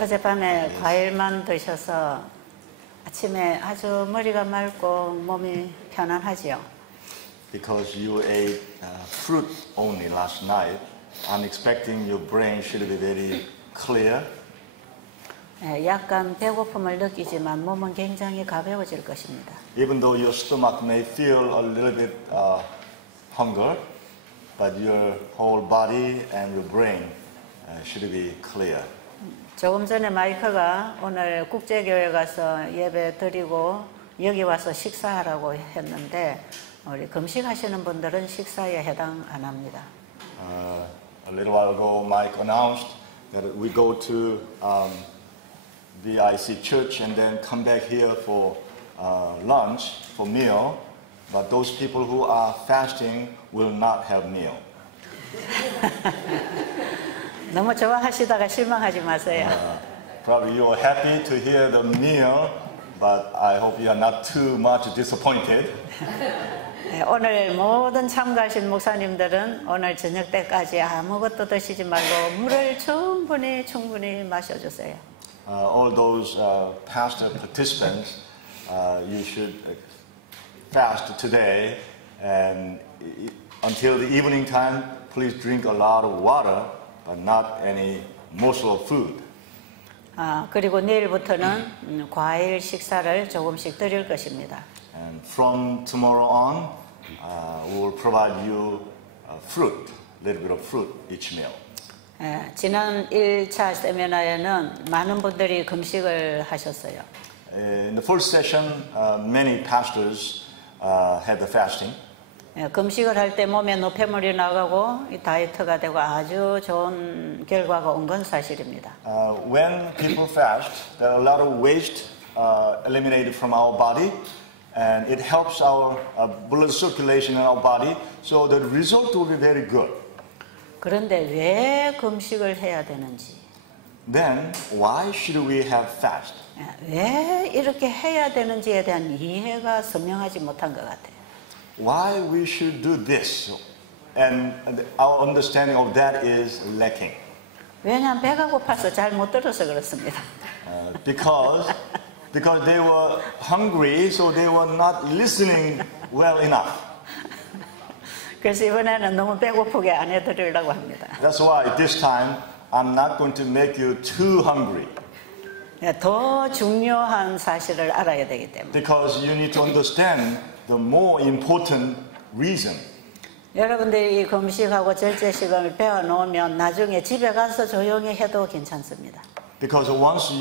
어젯밤에 과일만 드셔서 아침에 아주 머리가 맑고 몸이 편안하지요. Because you ate fruit only last night, I'm expecting your brain should be very clear. 약간 배고픔을 느끼지만 몸은 굉장히 가벼워질 것입니다. Even though your stomach may feel a little bit hunger, but your whole body and your brain should be clear. 조금 전에 마이크가 오늘 국제교회 가서 예배 드리고 여기 와서 식사하라고 했는데 우리 금식하시는 분들은 식사에 해당 안 합니다. A little while ago, Mike announced that we go to VIC Church and then come back here for lunch, for meal. But those people who are fasting will not have meal. 너무 좋아하시다가 실망하지 마세요. Probably you are happy to hear the meal, but I hope you are not too much disappointed. 오늘 모든 참가하신 목사님들은 오늘 저녁 때까지 아무것도 드시지 말고 물을 충분히 마셔주세요. All those pastor participants, you should fast today, and until the evening time, please drink a lot of water, but not any morsel of food. 그리고 내일부터는 과일 식사를 조금씩 드릴 것입니다. And from tomorrow on, we will provide you fruit, a little bit of fruit each meal. 지난 1차 세미나에는 많은 분들이 금식을 하셨어요. In the first session, many pastors had the fasting. 금식을 할 때 몸에 노폐물이 나가고 다이어트가 되고 아주 좋은 결과가 온 건 사실입니다. When people fast, there are a lot of waste eliminated from our body, and it helps our blood circulation in our body, so the result will be very good. 그런데 왜 금식을 해야 되는지, Then, why should we have fast? 왜 이렇게 해야 되는지에 대한 이해가 선명하지 못한 것 같아요. Why we should do this, and our understanding of that is lacking. 왜냐하면 배가 고파서 잘 못 들어서 그렇습니다. Because they were hungry, so they were not listening well enough. 그래서 이번에는 너무 배고프게 안 해드리려고 합니다. That's why this time I'm not going to make you too hungry. 더 중요한 사실을 알아야 되기 때문에. Because you need to understand the more important reason. 여러분들이 금식하고 절제 시간을 배워놓으면 나중에 집에 가서 조용히 해도 괜찮습니다. Because once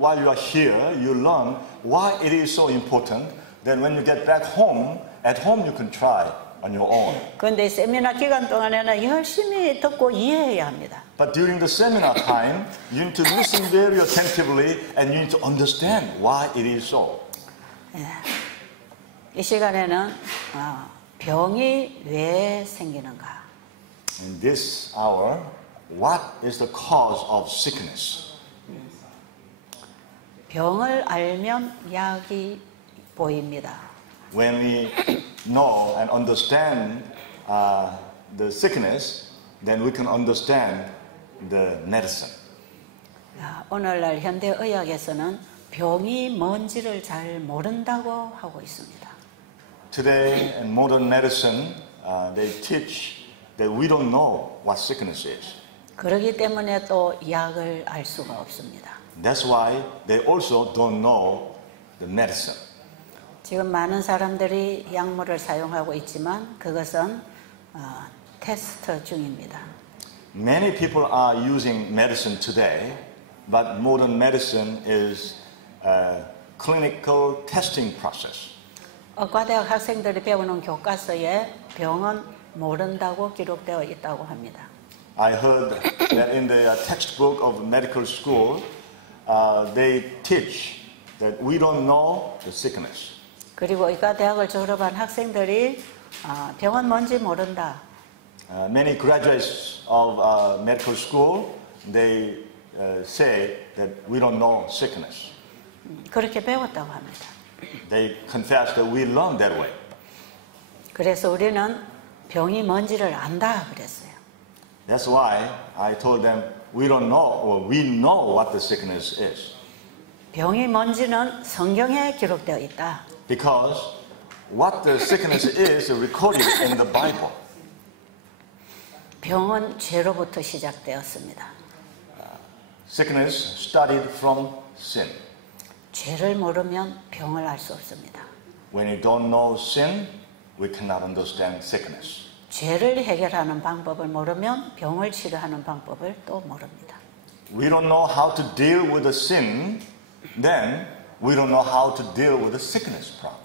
while you are here, you learn why it is so important. Then when you get back home, at home you can try on your own. 그런데 세미나 기간 동안에는 열심히 듣고 이해해야 합니다. But during the seminar time, you need to listen very attentively and you need to understand why it is so. 이 시간에는 병이 왜 생기는가? In this hour, what is the cause of sickness? 병을 알면 약이 보입니다. When we know and understand the sickness, then we can understand the medicine. 오늘날 현대의학에서는 병이 뭔지를 잘 모른다고 하고 있습니다. Today in modern medicine, they teach that we don't know what sickness is. 그렇기 때문에 또 약을 알 수가 없습니다. That's why they also don't know the medicine. 지금 많은 사람들이 약물을 사용하고 있지만 그것은 테스트 중입니다. Many people are using medicine today, but modern medicine is a clinical testing process. 의과대학 학생들이 배우는 교과서에 병은 모른다고 기록되어 있다고 합니다. I heard that in the textbook of medical school, they teach that we don't know the sickness. 그리고 의과대학을 졸업한 학생들이 병은 뭔지 모른다. Many graduates of medical school, they say that we don't know sickness. 그렇게 배웠다고 합니다. They confess that we learn that way. 그래서 우리는 병이 뭔지를 안다 그랬어요. That's why I told them we don't know, or we know what the sickness is. 병이 뭔지는 성경에 기록되어 있다. Because what the sickness is recorded in the Bible. 병은 죄로부터 시작되었습니다. Sickness started from sin. 죄를 모르면 병을 알 수 없습니다. When we don't know sin, we cannot understand sickness. 죄를 해결하는 방법을 모르면 병을 치료하는 방법을 또 모릅니다. We don't know how to deal with the sin, then we don't know how to deal with the sickness problem.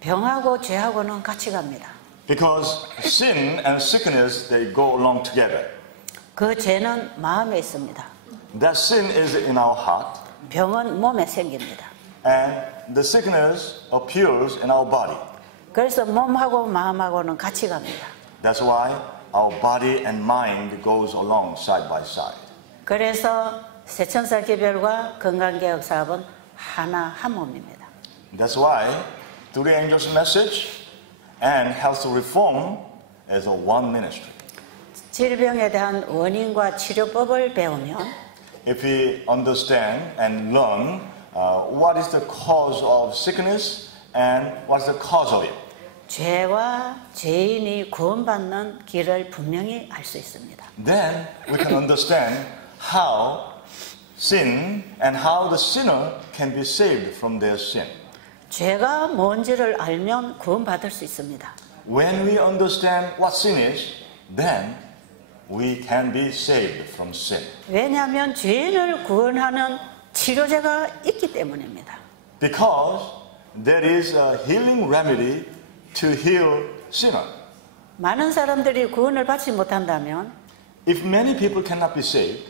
병하고 죄하고는 같이 갑니다. Because sin and sickness, they go along together. 그 죄는 마음에 있습니다. That sin is in our heart, 병은 몸에 생깁니다. and the sickness appears in our body. 그래서 몸하고 마음하고는 같이 갑니다. That's why our body and mind goes along side by side. 그래서 새천사 기별과 건강개혁 사업은 하나 한 몸입니다. That's why Three Angels Message and Health Reform is a one ministry. 질병에 대한 원인과 치료법을 배우면 If we understand and learn what is the cause of sickness and what is the cause of it, 죄와 죄인이 구원받는 길을 분명히 알 수 있습니다. then we can understand how sin and how the sinner can be saved from their sin. 죄가 뭔지를 알면 구원받을 수 있습니다. When we understand what sin is, then we can be saved from sin. 왜냐하면 죄인을 구원하는 치료제가 있기 때문입니다. Because there is a healing remedy to heal sinner. 많은 사람들이 구원을 받지 못한다면 If many people cannot be saved,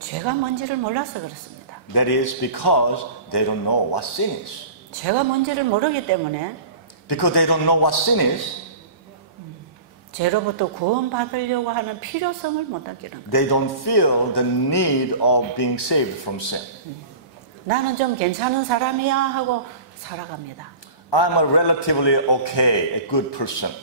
죄가 뭔지를 몰라서 그렇습니다. that is because they don't know what sin is. 죄가 뭔지를 모르기 때문에 Because they don't know what sin is, 죄로부터 구원받으려고 하는 필요성을 못 느끼는 거예요. they don't feel the need of being saved from sin. 나는 좀 괜찮은 사람이야 하고 살아갑니다. I'm a relatively okay, a good person.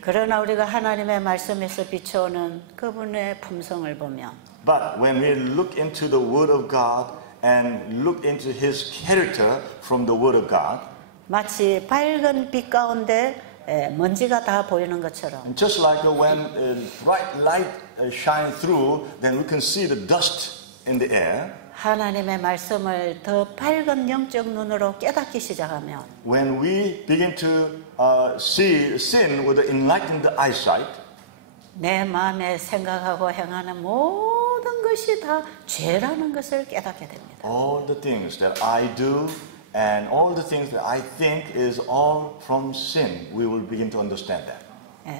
그러나 우리가 하나님의 말씀에서 비춰오는 그분의 품성을 보면 But when we look into the Word of God and look into His character from the Word of God, 마치 밝은 빛 가운데 먼지가 다 보이는 것처럼 and just like when bright light shines through, then we can see the dust in the air. 하나님의 말씀을 더 밝은 영적 눈으로 깨닫기 시작하면 When we begin to see sin with the enlightened eyesight, 내 마음에 생각하고 행하는 모든 것이 다 죄라는 것을 깨닫게 됩니다. all the things that I do and all the things that I think is all from sin, we will begin to understand that.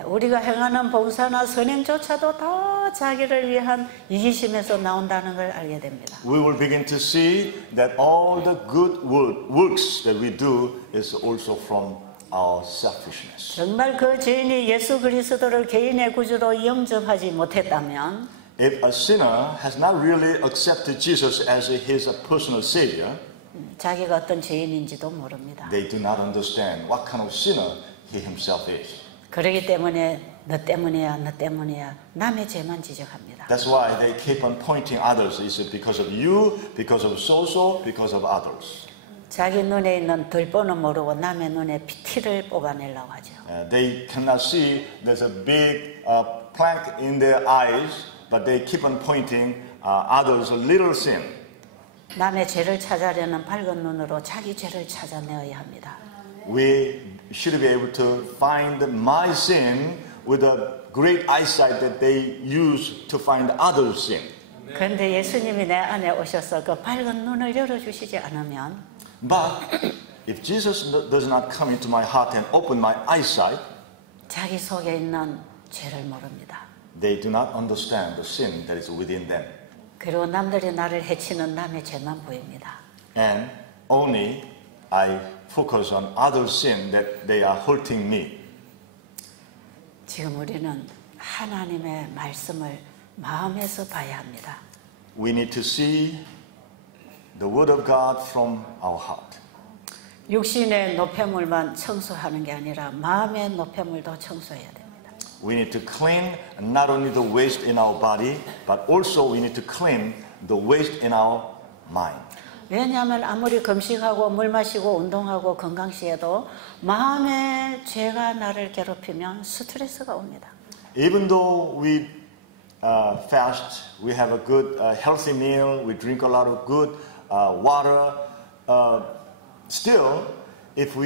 우리가 행하는 봉사나 선행조차도 다 자기를 위한 이기심에서 나온다는 걸 알게 됩니다. We will begin to see that all the good works that we do is also from our selfishness. 정말 그 죄인이 예수 그리스도를 개인의 구주로 영접하지 못했다면 If a sinner has not really accepted Jesus as his personal savior, 자기가 어떤 죄인인지도 모릅니다. they do not understand what kind of sinner he himself is. 그렇기 때문에 너 때문이야, 너 때문이야 남의 죄만 지적합니다. That's why they keep on pointing others. Is it because of you, because of so-so, because of others? 자기 눈에 있는 들보는 모르고 남의 눈에 티를 뽑아내려고 하죠. They cannot see there's a big plank in their eyes, but they keep on pointing others' little sin. 남의 죄를 찾아내는 밝은 눈으로 자기 죄를 찾아내어야 합니다. We should be able to find my sin with a great eyesight that they use to find others' sin. 그런데 예수님이 내 안에 오셔서 그 밝은 눈을 열어주시지 않으면 But if Jesus does not come into my heart and open my eyesight, 자기 속에 있는 죄를 모릅니다. they do not understand the sin that is within them. 그리고 남들이 나를 해치는 남의 죄만 보입니다. And only I focus on other sin that they are hurting me. 지금 우리는 하나님의 말씀을 마음에서 봐야 합니다. We need to see the Word of God from our heart. 육신의 노폐물만 청소하는 게 아니라 마음의 노폐물도 청소해야 됩니다. we need to clean not only the waste in our body, but also we need to clean the waste in our mind. 왜냐하면 아무리 금식하고 물 마시고 운동하고 건강시해도 마음의 죄가 나를 괴롭히면 스트레스가 옵니다. Even though we fast, we have a good healthy meal, we drink a lot of good water, still, if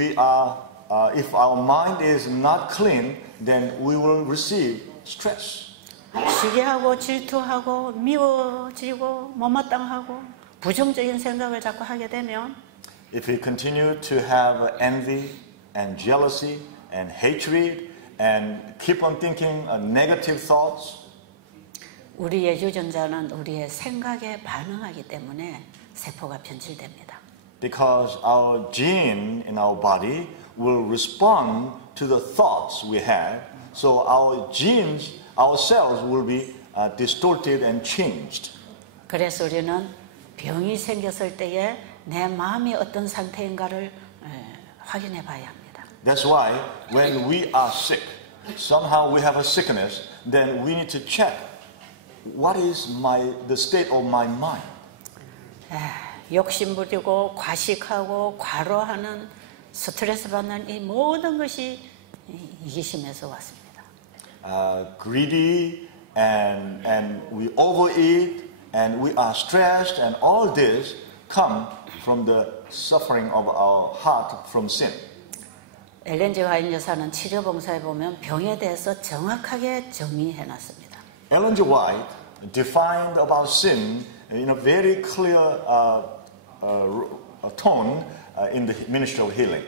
our mind is not clean, then we will receive stress. 시기하고 질투하고 미워지고 못마땅하고 부정적인 생각을 자꾸 하게 되면 If we continue to have envy and jealousy and hatred and keep on thinking negative thoughts, 우리의 유전자는 우리의 생각에 반응하기 때문에 세포가 변질됩니다. because our gene in our body will respond to the thoughts we have, so our genes, our cells will be distorted and changed. 그래서 우리는 병이 생겼을 때에 내 마음이 어떤 상태인가를 확인해 봐야 합니다. That's why when we are sick, somehow we have a sickness, then we need to check what is the state of my mind. 욕심부리고 과식하고 과로하는 스트레스 받는 이 모든 것이 이기심에서 왔습니다. Greedy and we overeat and we are stressed and all this come from the suffering of our heart from sin. 엘렌 G. 화이트 여사는 치료 봉사에 보면 병에 대해서 정확하게 정의해 놨습니다. Ellen G. White defined about sin in a very clear tone in the ministry of healing.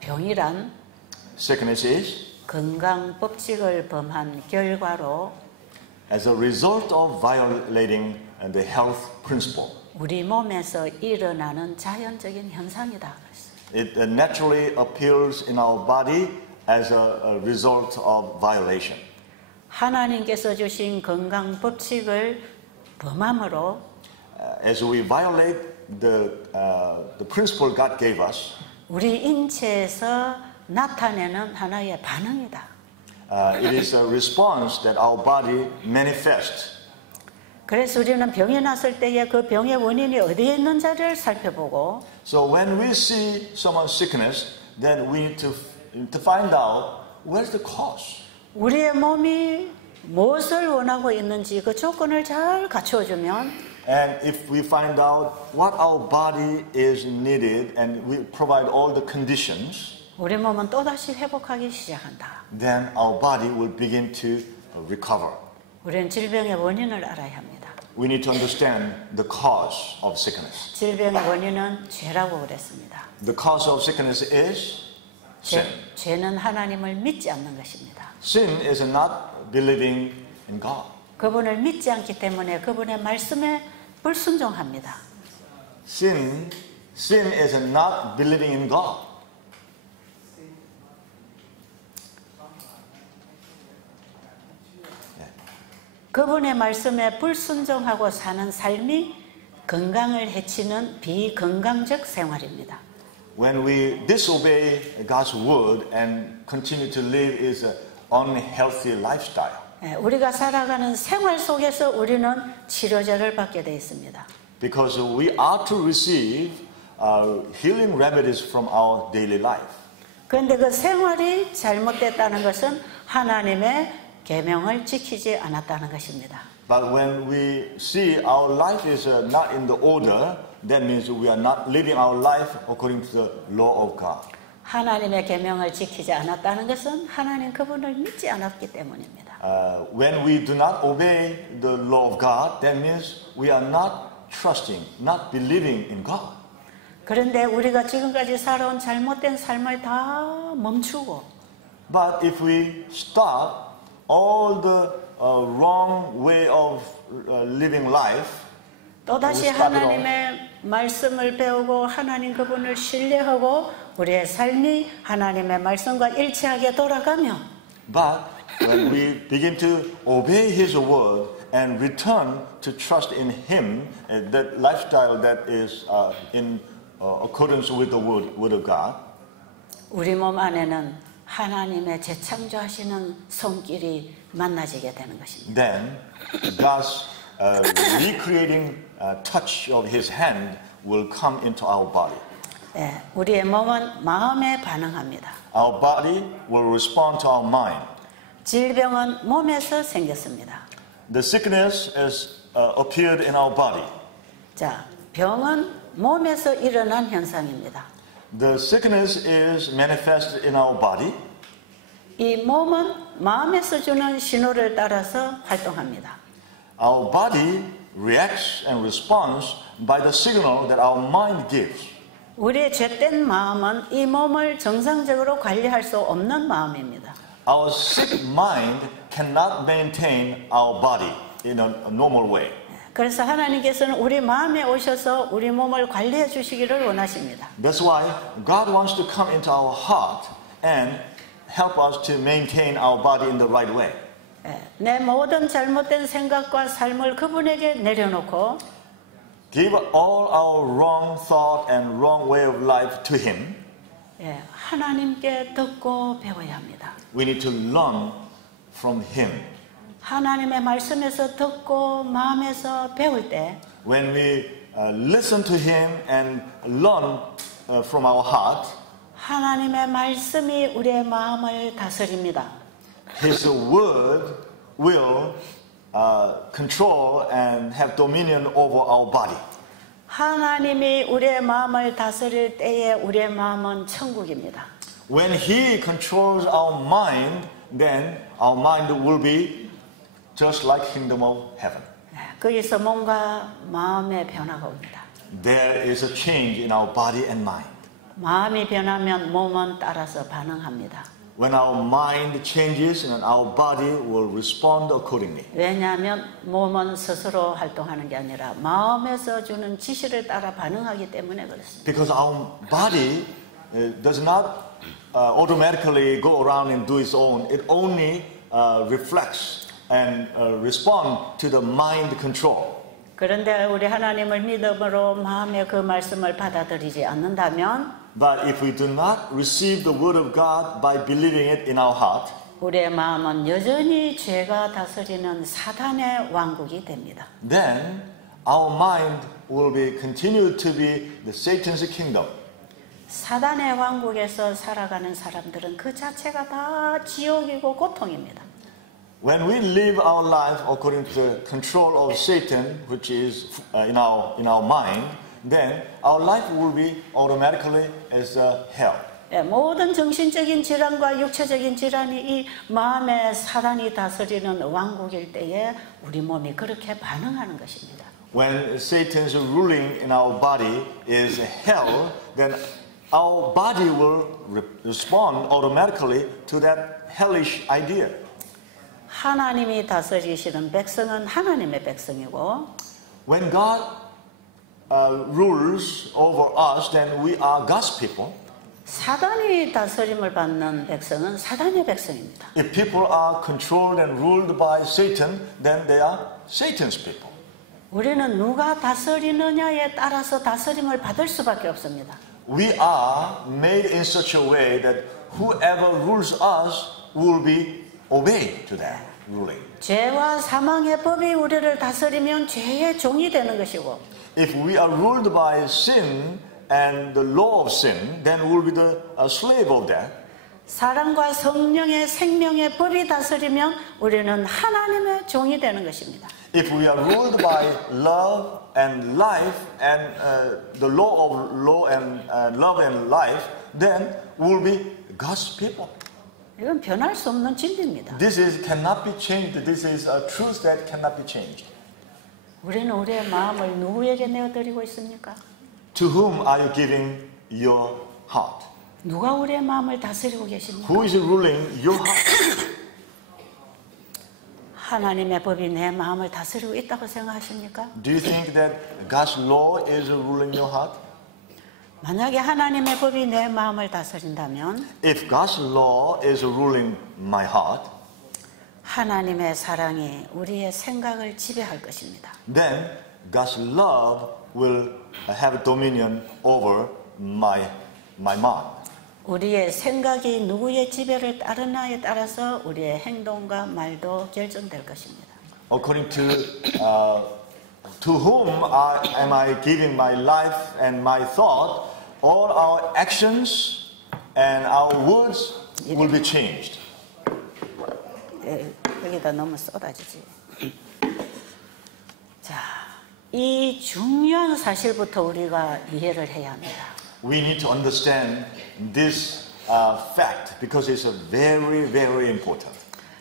병이란 Sickness is 건강 법칙을 범한 결과로 as a result of violating the health principle. 우리 몸에서 일어나는 자연적인 현상이다. It naturally appears in our body as a result of violation. 하나님께서 주신 건강 법칙을 범함으로 As we violate the principle God gave us, 우리 인체에서 나타내는 하나의 반응이다. it is a response that our body manifests. 그래서 우리는 병이 났을 때에 그 병의 원인이 어디에 있는지를 살펴보고 So when we see someone's sickness, then we need to find out where's the cause. 우리의 몸이 무엇을 원하고 있는지 그 조건을 잘 갖춰주면 And if we find out what our body is needed and we provide all the conditions, 우리 몸은 또다시 회복하기 시작한다. then our body will begin to recover. 우리는 질병의 원인을 알아야 합니다. We need to understand the cause of sickness. 질병의 원인은 죄라고 그랬습니다. The cause of sickness is sin. 죄는 하나님을 믿지 않는 것입니다. Sin is not believing in God. 그분을 믿지 않기 때문에 그분의 말씀에 불순종합니다. Sin is not believing in God. 그분의 말씀에 불순종하고 사는 삶이 건강을 해치는 비건강적 생활입니다. When we disobey God's word and continue to live is an unhealthy lifestyle. 우리가 살아가는 생활 속에서 우리는 치료제를 받게 되어 있습니다. Because we are to receive healing remedies from our daily life. 그런데 그 생활이 잘못됐다는 것은 하나님의 계명을 지키지 않았다는 것입니다. But when we see our life is not in the order, that means we are not living our life according to the law of God. 하나님의 계명을 지키지 않았다는 것은 하나님 그분을 믿지 않았기 때문입니다. When we do not obey the law of God, that means we are not trusting, not believing in God. 그런데 우리가 지금까지 살아온 잘못된 삶을 다 멈추고 But if we stop all the wrong way of living life, 또다시 하나님의 말씀을 배우고 하나님 그분을 신뢰하고 우리의 삶이 하나님의 말씀과 일치하게 돌아가면 but when we begin to obey His word and return to trust in Him, that lifestyle that is in accordance with the word of God, 우리 몸 안에는 하나님의 재창조하시는 손길이 만나지게 되는 것입니다. then God's recreating touch of His hand will come into our body. 예, 우리의 몸은 마음에 반응합니다. Our body will respond to our mind. 질병은 몸에서 생겼습니다. The sickness has appeared in our body. 자, 병은 몸에서 일어난 현상입니다. The sickness is manifested in our body. 이 몸은 마음에서 주는 신호를 따라서 활동합니다. Our body reacts and responds by the signal that our mind gives. 우리의 죄된 마음은 이 몸을 정상적으로 관리할 수 없는 마음입니다. Our sick mind cannot maintain our body in a normal way. 그래서 하나님께서는 우리 마음에 오셔서 우리 몸을 관리해 주시기를 원하십니다. That's why God wants to come into our heart and help us to maintain our body in the right way. 내 모든 잘못된 생각과 삶을 그분에게 내려놓고 Give all our wrong thought and wrong way of life to Him. 하나님께 듣고 배워야 합니다. We need to learn from Him. 하나님의 말씀에서 듣고 마음에서 배울 때 When we listen to Him and learn from our heart, 하나님의 말씀이 우리의 마음을 다스립니다. His word will control and have dominion over our body. 하나님이 우리의 마음을 다스릴 때에 우리의 마음은 천국입니다. When He controls our mind, then our mind will be just like kingdom of heaven. 거기서 몸과 마음의 변화가 옵니다. There is a change in our body and mind. 마음이 변하면 몸은 따라서 반응합니다. When our mind changes, and our body will respond accordingly. 왜냐하면 몸은 스스로 활동하는 게 아니라 마음에서 주는 지시를 따라 반응하기 때문에 그렇습니다. Because our body does not automatically go around and do its own. It only reflects and respond to the mind control. 그런데 우리 하나님을 믿음으로 마음의 그 말씀을 받아들이지 않는다면 But if we do not receive the word of God by believing it in our heart, 우리의 마음은 여전히 죄가 다스리는 사단의 왕국이 됩니다. then our mind will be continue to be the Satan's kingdom. 사단의 왕국에서 살아가는 사람들은 그 자체가 다 지옥이고 고통입니다. When we live our life according to the control of Satan, which is in our mind, then our life will be automatically as hell. 모든 정신적인 질환과 육체적인 질환이 이 마음의 사단이 다스리는 왕국일 때에 우리 몸이 그렇게 반응하는 것입니다. When Satan's ruling in our body is hell, then our body will respond automatically to that hellish idea. 하나님이 다스리시는 백성은 하나님의 백성이고 When God rules over us, then we are God's people. 사단이 다스림을 받는 백성은 사단의 백성입니다. If people are controlled and ruled by Satan, then they are Satan's people. 우리는 누가 다스리느냐에 따라서 다스림을 받을 수밖에 없습니다. We are made in such a way that whoever rules us will be obeyed to that ruling. 죄와 사망의 법이 우리를 다스리면 죄의 종이 되는 것이고 If we are ruled by sin and the law of sin, then we will be the slave of that. 사랑과 성령의 생명의 법이 다스리면 우리는 하나님의 종이 되는 것입니다. If we are ruled by love and life and the law of law and love and life, then we will be God's people. 이건 변할 수 없는 진리입니다. This cannot be changed. This is a truth that cannot be changed. 우리는 우리의 마음을 누구에게 내어드리고 있습니까? To whom are you giving your heart? 누가 우리의 마음을 다스리고 계십니까? Who is ruling your heart? 하나님의 법이 내 마음을 다스리고 있다고 생각하십니까? Do you think that God's law is ruling your heart? 만약에 하나님의 법이 내 마음을 다스린다면 If God's law is ruling my heart, 하나님의 사랑이 우리의 생각을 지배할 것입니다. then God's love will have dominion over my mind. 우리의 생각이 누구의 지배를 따르나에 따라서 우리의 행동과 말도 결정될 것입니다. According to whom am I giving my life and my thought, all our actions and our words will be changed. 여기다 너무 쏟아지지. 자, 이 중요한 사실부터 우리가 이해를 해야 합니다. We need to understand this fact because it's very, very important.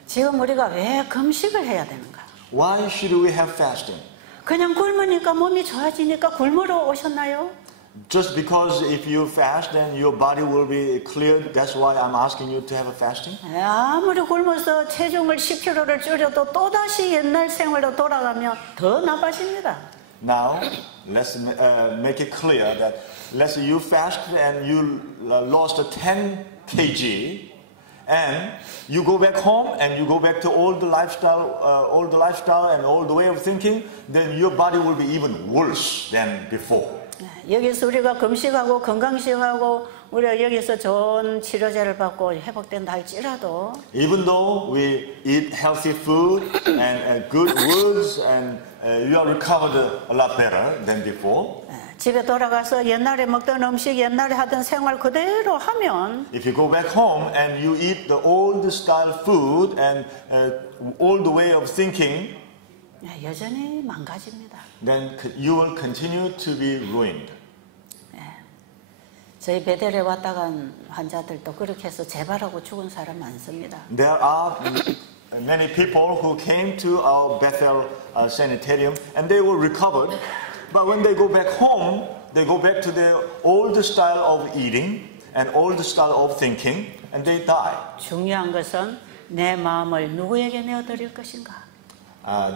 지금 우리가 왜 금식을 해야 되는가? Why should we have fasting? 그냥 굶으니까 몸이 좋아지니까 굶으러 오셨나요? Just because if you fast, then your body will be cleared. That's why I'm asking you to have a fasting. 아무리 굶어서 체중을 10kg를 줄여도 또다시 옛날 생활로 돌아가면 더 나빠집니다. Now, let's make it clear that let's say you fast and you lost 10 kg, and you go back home and you go back to old lifestyle and old way of thinking, then your body will be even worse than before. 여기서 우리가 금식하고 건강식하고 우리가 여기서 좋은 치료제를 받고 회복된다 할지라도 Even though we eat healthy food and good words and you are recovered a lot better than before. 집에 돌아가서 옛날에 먹던 음식, 옛날에 하던 생활 그대로 하면 If you go back home and you eat the old style food and old way of thinking, 여전히 망가집니다. then you will continue to be ruined. 저희 베델에 왔다 간 환자들도 그렇게 해서 재발하고 죽은 사람 많습니다. There are many people who came to our Bethel sanitarium and they were recovered, but when they go back home, they go back to their old style of eating and old style of thinking, and they die. 중요한 것은 내 마음을 누구에게 내어드릴 것인가?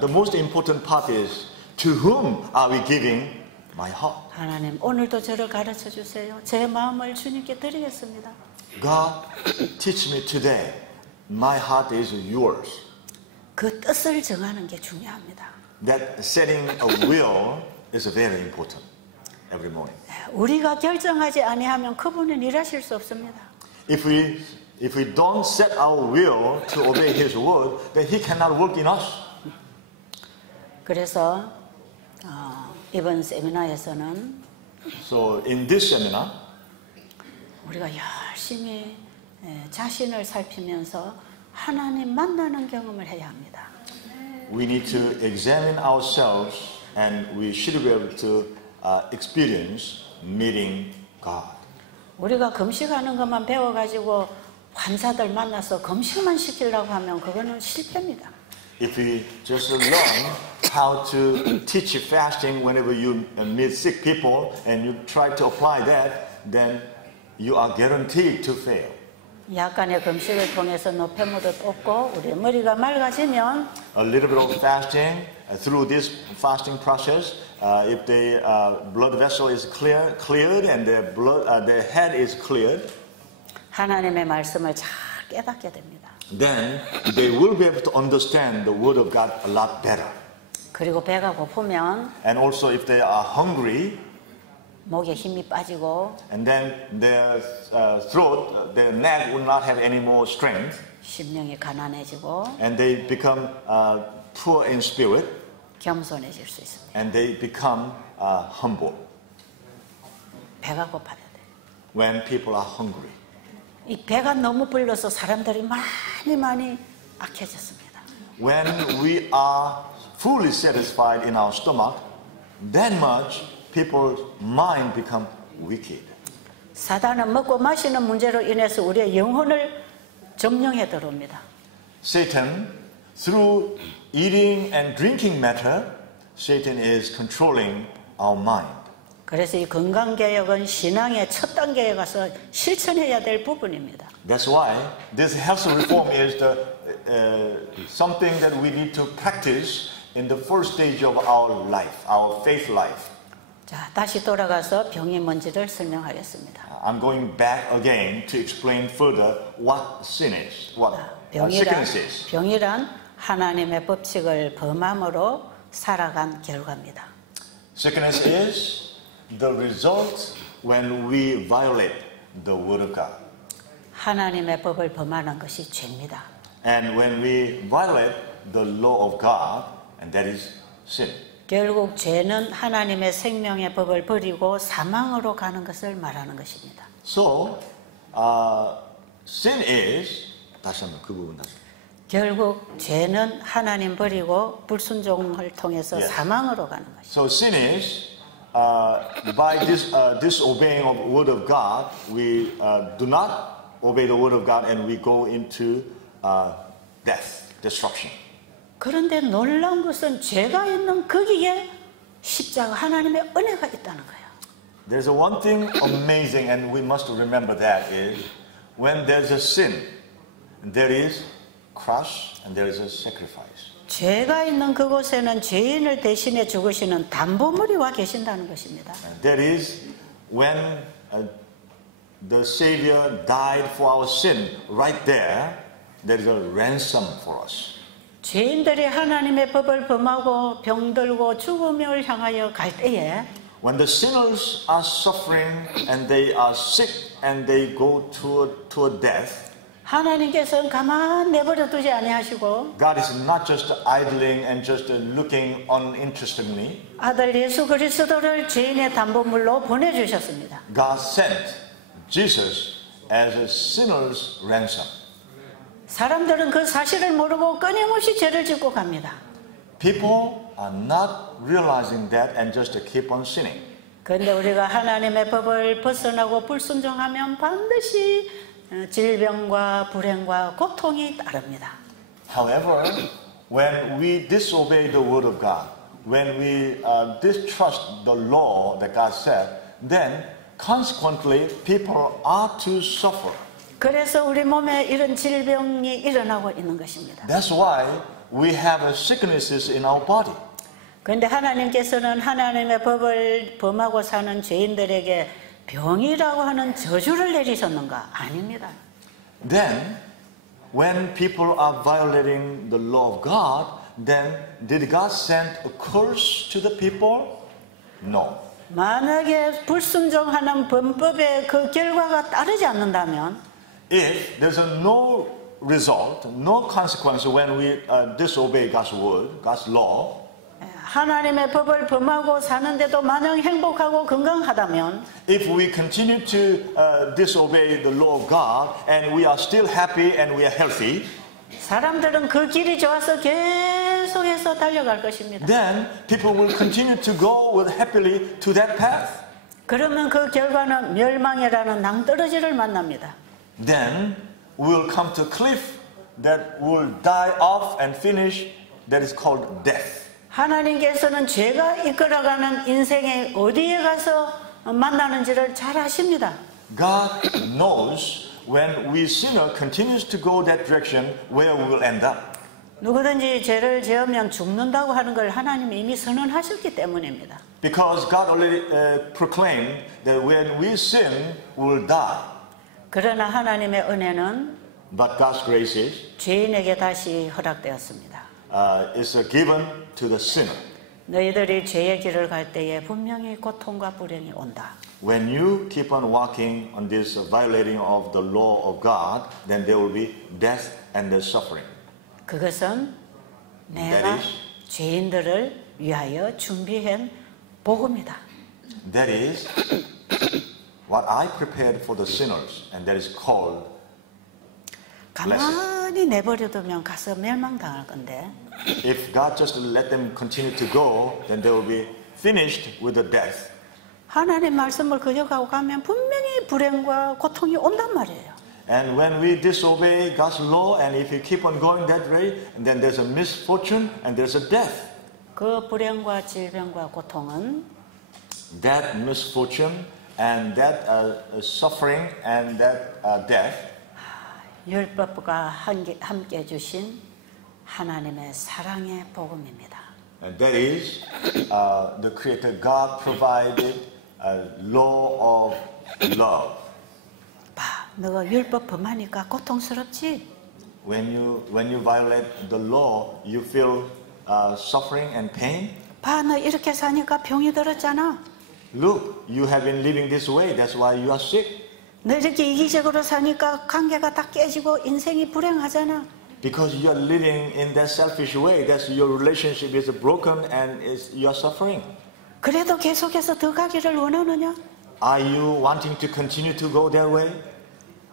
The most important part is to whom are we giving my heart? 하나님, 오늘도 저를 가르쳐 주세요. 제 마음을 주님께 드리겠습니다. God, teach me today. My heart is yours. 그 뜻을 정하는 게 중요합니다. That setting a will is very important every morning. 우리가 결정하지 아니하면 그분은 일하실 수 없습니다. If we don't set our will to obey His word, then He cannot work in us. 그래서 이번 세미나에서는 So in this seminar, 우리가 열심히 자신을 살피면서 하나님 만나는 경험을 해야 합니다. we need to examine ourselves and we should be able to experience meeting God. 우리가 금식하는 것만 배워가지고 환자들 만나서 금식만 시키려고 하면 그거는 실패입니다. If we just learn how to teach fasting whenever you meet sick people and you try to apply that, then you are guaranteed to fail. 약간의 금식을 통해서 노폐물도 뽑고 우리 머리가 맑아지면 A little bit of fasting, through this fasting process, if the blood vessel is cleared and their head is cleared, 하나님의 말씀을 잘 깨닫게 됩니다. then they will be able to understand the word of God a lot better. 그리고 배가 고프면 And also if they are hungry, 목에 힘이 빠지고 and then their throat, their neck will not have any more strength, 심령이 가난해지고 and they become poor in spirit, 겸손해질 수 있습니다. and they become humble 배가 고파야 돼. when people are hungry. 이 배가 너무 불러서 사람들이 많이 악해졌습니다. When we are fully satisfied in our stomach, that much people's mind become wicked. 사단은 먹고 마시는 문제로 인해서 우리의 영혼을 점령해 들어옵니다. Satan, through eating and drinking matter, Satan is controlling our mind. 그래서 이 건강개혁은 신앙의 첫 단계에 가서 실천해야 될 부분입니다. That's why this health reform is something that we need to practice in the first stage of our life, our faith life. 자, 다시 돌아가서 병이 뭔지를 설명하겠습니다. I'm going back again to explain further what sin is, what sickness is. 병이란 하나님의 법칙을 범함으로 살아간 결과입니다. Sickness is the result when we violate the word of God. 하나님의 법을 범하는 것이 죄입니다. And when we violate the law of God, and that is sin. 결국 죄는 하나님의 생명의 법을 버리고 사망으로 가는 것을 말하는 것입니다. So, sin is, 다시 한번 그 부분 다시. 결국 죄는 하나님 버리고 불순종을 통해서 Yes. 사망으로 가는 것입니다. So sin is by disobeying of the word of God, we do not obey the word of God, and we go into death, destruction. 그런데 놀라운 것은 죄가 있는 거기에 십자가 하나님의 은혜가 있다는 거예요. There's one thing amazing, and we must remember that is when there's a sin, there is cross and there is a sacrifice. 죄가 있는 그곳에는 죄인을 대신해 죽으시는 담보물이 와 계신다는 것입니다. That is when the Savior died for our sin. Right there, there is a ransom for us. 죄인들이 하나님의 법을 범하고 병들고 죽음을 향하여 갈 때에 When the sinners are suffering and they are sick and they go to a death, 하나님께서는 가만 내버려 두지 아니하시고 God is not just idling and just looking uninterestingly. 아들 예수 그리스도를 죄인의 담보물로 보내주셨습니다. God sent Jesus as a sinner's ransom. 사람들은 그 사실을 모르고 끊임없이 죄를 짓고 갑니다. People are not realizing that and just keep on sinning. 그런데 우리가 하나님의 법을 벗어나고 불순종하면 반드시 질병과 불행과 고통이 따릅니다. However, when we disobey the word of God, when we distrust the law that God said, then consequently people are to suffer. 그래서 우리 몸에 이런 질병이 일어나고 있는 것입니다. That's why we have sicknesses in our body. 그런데 하나님께서는 하나님의 법을 범하고 사는 죄인들에게 병이라고 하는 저주를 내리셨는가? 아닙니다. Then, when people are violating the law of God, then did God send a curse to the people? No. 만약에 불순종하는 범법의 그 결과가 따르지 않는다면 If there's no result, no consequence when we disobey God's word, God's law, 하나님의 법을 범하고 사는데도 마냥 행복하고 건강하다면 if we continue to disobey the law of God and we are still happy and we are healthy, 사람들은 그 길이 좋아서 계속해서 달려갈 것입니다. then people will continue to go with happily to that path. 그러면 그 결과는 멸망이라는 낭떠러지를 만납니다. Then we will come to a cliff that will die off and finish, that is called death. 하나님께서는 죄가 이끌어가는 인생에 어디에 가서 만나는지를 잘 아십니다. God knows when we sinner continues to go that direction where we will end up. 누구든지 죄를 지으면 죽는다고 하는 걸 하나님이 이미 선언하셨기 때문입니다. Because God already proclaimed that when we sin, we will die. 그러나 하나님의 은혜는 But God's grace is 죄인에게 다시 허락되었습니다. is given to the sinner. 너희들이 죄의 길을 갈 때에 분명히 고통과 불행이 온다. When you keep on walking on this violating of the law of God, then there will be death and the suffering. 그것은 내가 That is- 죄인들을 위하여 준비한 복음이다. That is what I prepared for the sinners, and that is called 가만히 내버려두면 가서 멸망당할 건데 if God just let them continue to go, then they will be finished with the death. 하나님 말씀을 그려가고 가면 분명히 불행과 고통이 온단 말이에요. And when we disobey God's law, and if we keep on going that way, and then there's a misfortune and there's a death. 그 불행과 질병과 고통은 That misfortune and that suffering and that death 율법과 함께 주신 하나님의 사랑의 복음입니다. and that is the Creator God provided a law of love. 봐, 너가 율법 범하니까 고통스럽지? When you violate the law, you feel suffering and pain. 봐, 너 이렇게 사니까 병이 들었잖아. Look, you have been living this way. That's why you are sick. 너 이렇게 이기적으로 사니까 관계가 다 깨지고 인생이 불행하잖아. Because you are living in that selfish way, that's your relationship is broken and you are suffering. 그래도 계속해서 더 가기를 원하느냐? Are you wanting to continue to go that way?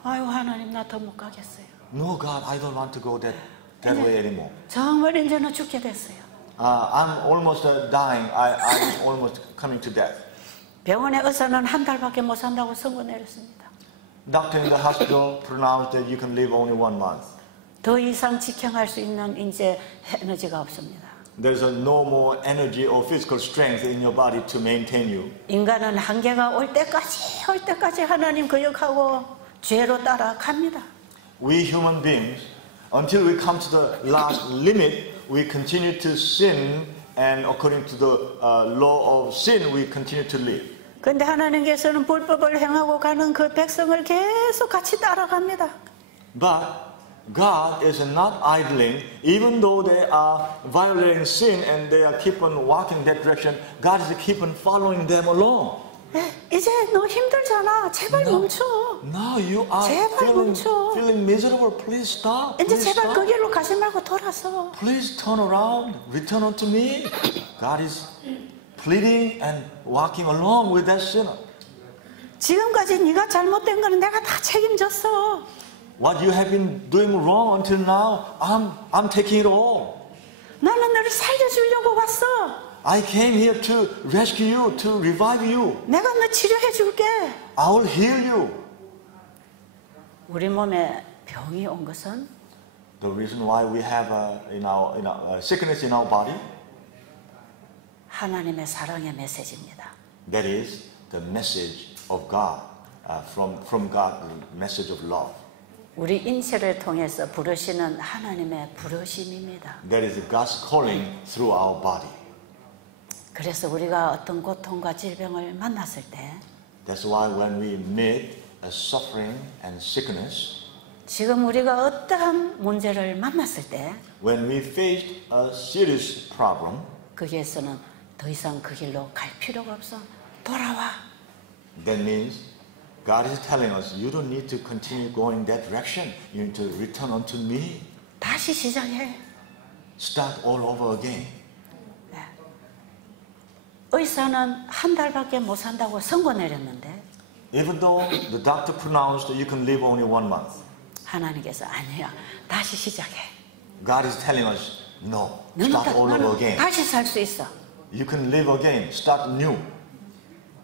아유 하나님 나 더 못 가겠어요. No, God, I don't want to go that way anymore. 정말 이제는 죽게 됐어요. I'm almost dying. I'm almost coming to death. 병원의 의사는 한 달밖에 못 산다고 선고 내렸습니다. Doctor in the hospital pronounced that you can live only 1 month. 더 이상 지켜갈 수 있는 이제 에너지가 없습니다. There's no more energy or physical strength in your body to maintain you. 인간은 한계가 올 때까지 하나님 거역하고 죄로 따라갑니다. We human beings, until we come to the last limit, we continue to sin, and according to the law of sin, we continue to live. 근데 하나님께서는 불법을 행하고 가는 그 백성을 계속 같이 따라갑니다. But God is not idling, even though they are violating sin and they are keep on walking that direction. God is keep on following them along. 이제 너 힘들잖아. 제발 멈춰. Now you are 제발 멈춰. feeling miserable. Please stop. 이제 Please 제발 stop. 그 길로 가지 말고 돌아서. Please turn around. Return unto me. God is pleading and walking along with that sinner. 지금까지 네가 잘못된 거는 내가 다 책임졌어. What you have been doing wrong until now, I'm taking it all. 나는 너를 살려주려고 왔어. I came here to rescue you, to revive you. 내가 너 치료해 줄게. I will heal you. 우리 몸에 병이 온 것은 The reason why we have sickness in our body, 하나님의 사랑의 메시지입니다. that is the message of God, from God, the message of love. 우리 인체를 통해서 부르시는 하나님의 부르심입니다. That is God's calling through our body. 그래서 우리가 어떤 고통과 질병을 만났을 때 That's why when we meet a suffering and sickness, 지금 우리가 어떠한 문제를 만났을 때 when we faced a serious problem, 거기에서는 더 이상 그 길로 갈 필요가 없어. 돌아와. that means God is telling us, you don't need to continue going that direction. You need to return unto me. 다시 시작해. Start all over again. 의사는 한 달밖에 못 산다고 선고 내렸는데 Even though the doctor pronounced that you can live only 1 month, 하나님께서 아니야. 다시 시작해. God is telling us, no, 너는, start all over again. 다시 살 수 있어. You can live again, start new.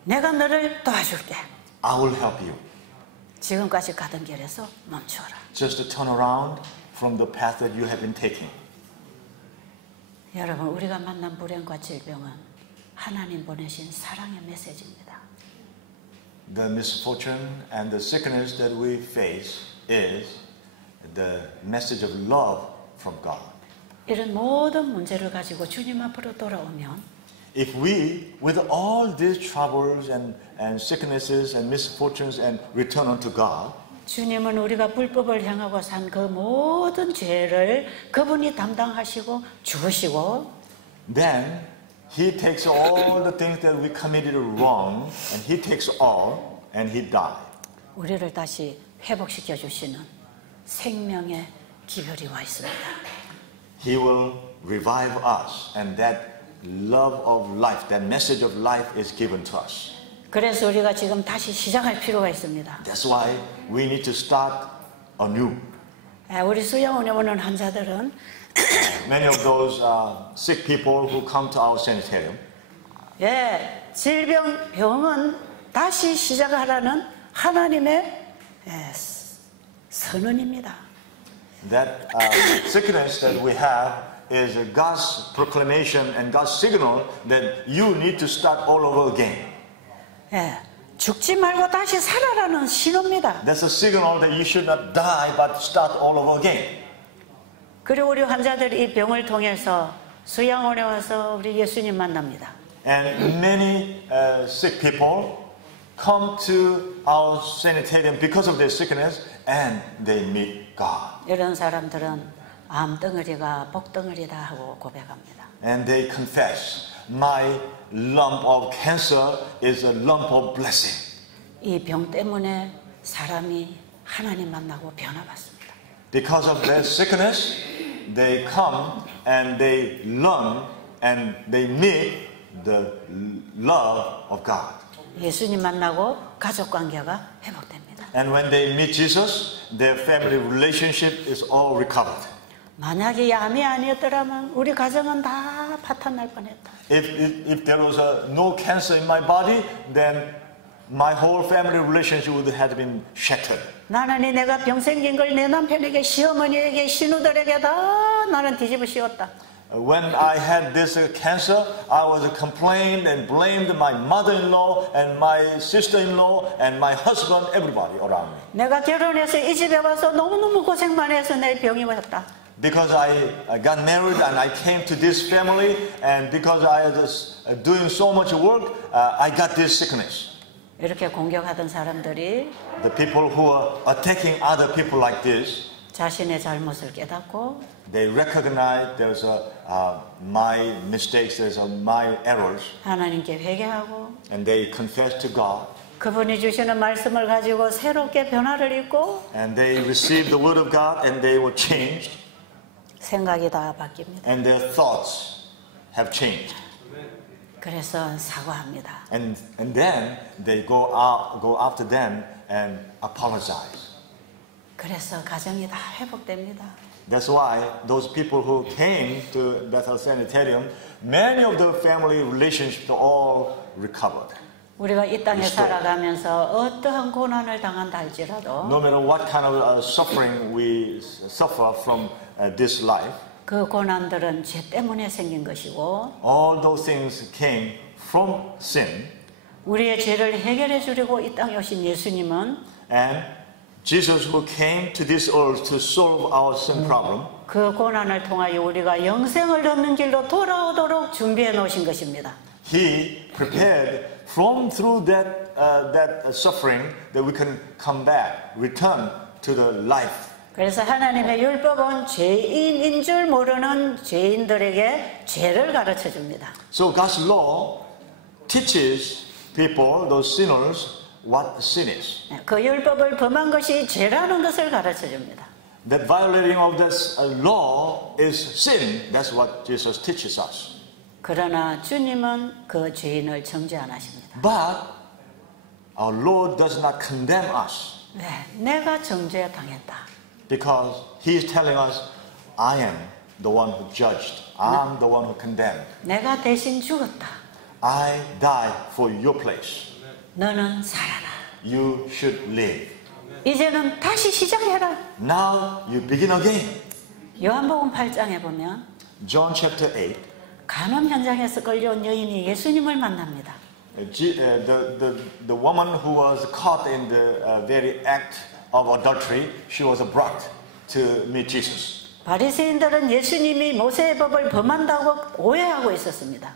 내가 너를 도와줄게. I will help you. 지금까지 가던 길에서 멈춰라. Just to turn around from the path that you have been taking. 여러분, 우리가 만난 불행과 질병은 하나님 보내신 사랑의 메시지입니다. The misfortune and the sickness that we face is the message of love from God. 이런 모든 문제를 가지고 주님 앞으로 돌아오면 If we, with all these troubles and sicknesses and misfortunes and return unto God, 주님은 우리가 불법을 행하고 산 그 모든 죄를 그분이 담당하시고 죽으시고 then He takes all the things that we committed wrong and He takes all and He died. 우리를 다시 회복시켜 주시는 생명의 기별이 와 있습니다. He will revive us and that love of life, that message of life is given to us. 그래서 우리가 지금 다시 시작할 필요가 있습니다. That's why we need to start anew. 우리 수양원에 오는 환자들은 Many of those sick people who come to our sanitarium, 질병, 병은 다시 시작하라는 하나님의 선언입니다. that sickness that we have is God's proclamation and God's signal that you need to start all over again. 죽지 말고 다시 살아라는 신호입니다. That's a signal that you should not die but start all over again. 그리고 우리 환자들이 이 병을 통해서 수양원에 와서 우리 예수님 만납니다. And many sick people come to our sanitarium because of their sickness and they meet God. 이런 사람들은 암덩어리가 복덩어리다 하고 고백합니다. And they confess, my lump of cancer is a lump of blessing. 이 병 때문에 사람이 하나님 만나고 변화받습니다. Because of their sickness, they come and they learn and they meet the love of God. 예수님 만나고 가족 관계가 회복됩니다. And when they meet Jesus, their family relationship is all recovered. 만약에 암이 아니었더라면 우리 가정은 다 파탄날 뻔했다. If there was no cancer in my body, then my whole family relationship would have been shattered. 나는 이 내가 병 생긴 걸 내 남편에게, 시어머니에게, 신우들에게 다 나는 뒤집어 씌웠다. When I had this cancer, I was complained and blamed my mother-in-law and my sister-in-law and my husband, everybody around me. 내가 결혼해서 이 집에 와서 너무너무 고생만 해서 내 병이 왔다. Because I got married and I came to this family, and because I was doing so much work, I got this sickness. 이렇게 공격하던 사람들이 The people who are attacking other people like this, 자신의 잘못을 깨닫고 they recognize there's my mistakes, there's my errors, 하나님께 회개하고 and they confess to God, 그분이 주시는 말씀을 가지고 새롭게 변화를 입고 and they receive the word of God, and they were changed, 생각이 다 바뀝니다. and their thoughts have changed. 그래서 사과합니다. And then they go after them and apologize. 그래서 가정이 다 회복됩니다. That's why those people who came to Bethel Sanitarium, many of the family relationships are all recovered. 우리가 이 땅에 살아가면서 어떠한 고난을 당한다 할지라도 No matter what kind of suffering we suffer from this life, 그 고난들은 죄 때문에 생긴 것이고 all those things came from sin. 우리의 죄를 해결해 주려고 이 땅에 오신 예수님은 And Jesus, who came to this earth to solve our sin problem, 그 고난을 통하여 우리가 영생을 얻는 길로 돌아오도록 준비해 놓으신 것입니다. He prepared through that suffering that we can come back, return to the life. 그래서 하나님의 율법은 죄인인 줄 모르는 죄인들에게 죄를 가르쳐 줍니다. So God's law teaches people, those sinners, what sin is. 그 율법을 범한 것이 죄라는 것을 가르쳐 줍니다. That violating of this law is sin. That's what Jesus teaches us. 그러나 주님은 그 죄인을 정죄 안 하십니다. But our Lord does not condemn us 왜? 내가 정죄 당했다. because He is telling us, I am the one who judged. I'm the one who condemned. 내가 대신 죽었다. I died for your place. 너는 살아라. You should live. 이제는 다시 시작해라. Now you begin again. 요한복음 8장에 보면 John chapter 8. 간음 현장에서 끌려온 여인이 예수님을 만납니다. The woman who was caught in the very act of adultery, she was brought to meet Jesus. 바리새인들은 예수님이 모세의 법을 범한다고 오해하고 있었습니다.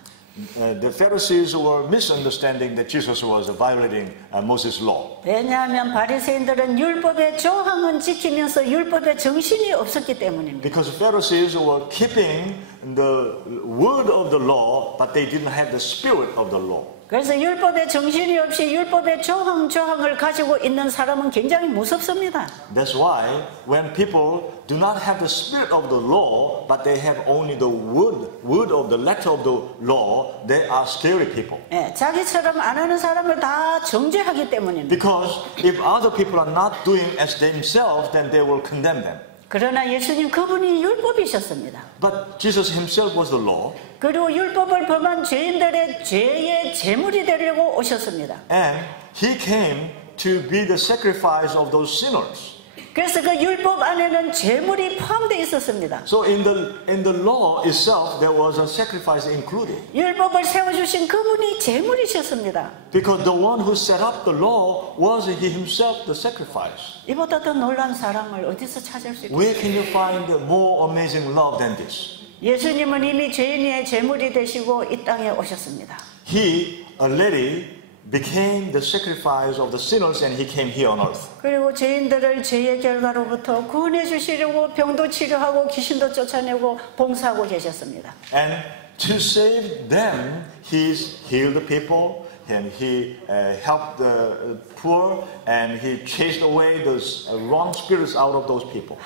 The Pharisees were misunderstanding that Jesus was violating Moses' law. 왜냐하면 바리새인들은 율법의 조항은 지키면서 율법의 정신이 없었기 때문입니다. Because Pharisees were keeping the word of the law, but they didn't have the spirit of the law. 그래서 율법의 정신이 없이 율법의 조항을 가지고 있는 사람은 굉장히 무섭습니다. That's why when people do not have the spirit of the law, but they have only the word of the letter of the law, they are scary people. 예, 자기처럼 안 하는 사람을 다 정죄하기 때문입니다. Because if other people are not doing as themselves, then they will condemn them. 그러나 예수님 그분이 율법이셨습니다. But Jesus himself was the law. 그리고 율법을 범한 죄인들의 죄의 제물이 되려고 오셨습니다. And he came to be the sacrifice of those sinners. 그래서 그 율법 안에는 제물이 포함되어 있었습니다. So in the law itself, there was a sacrifice included. 율법을 세워주신 그분이 제물이셨습니다. Because the one who set up the law was he himself the sacrifice. 이보다 더 놀라운 사랑을 어디서 찾을 수 있겠어요? Where can you find more amazing love than this? 예수님은 이미 죄인의 제물이 되시고 이 땅에 오셨습니다. He already became the sacrifice of the sinners and he came here on earth. 그리고 죄인들을 죄의 결과로부터 구원해 주시려고 병도 치료하고 귀신도 쫓아내고 봉사하고 계셨습니다. And to save them, he healed the people, and he helped the poor, and he chased away those wrong spirits out of those people.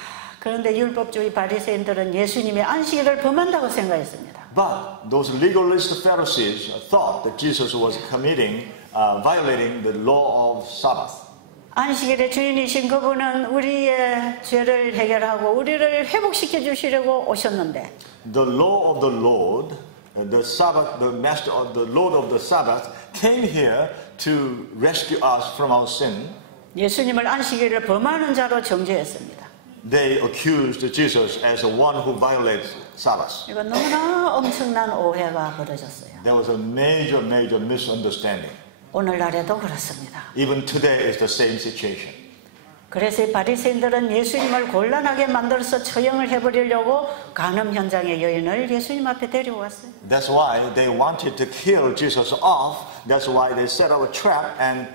그런데 율법주의 바리새인들은 예수님의 안식일을 범한다고 생각했습니다. But those legalist Pharisees thought that Jesus was violating the law of Sabbath. 안식일의 주인이신 그분은 우리의 죄를 해결하고 우리를 회복시켜 주시려고 오셨는데 The law of the Lord, the Sabbath, the master of the Lord of the Sabbath came here to rescue us from our sin. 예수님을 안식일을 범하는 자로 정죄했습니다. They accused Jesus as the one who violates Sabbath. 이건 너무나 엄청난 오해가 벌어졌어요. There was a major misunderstanding. 오늘날에도 그렇습니다. Even today is the same situation. 그래서 이 바리새인들은 예수님을 곤란하게 만들어서 처형을 해버리려고 간음 현장의 여인을 예수님 앞에 데려왔어요. That's why they wanted to kill Jesus off. That's why they set up a trap and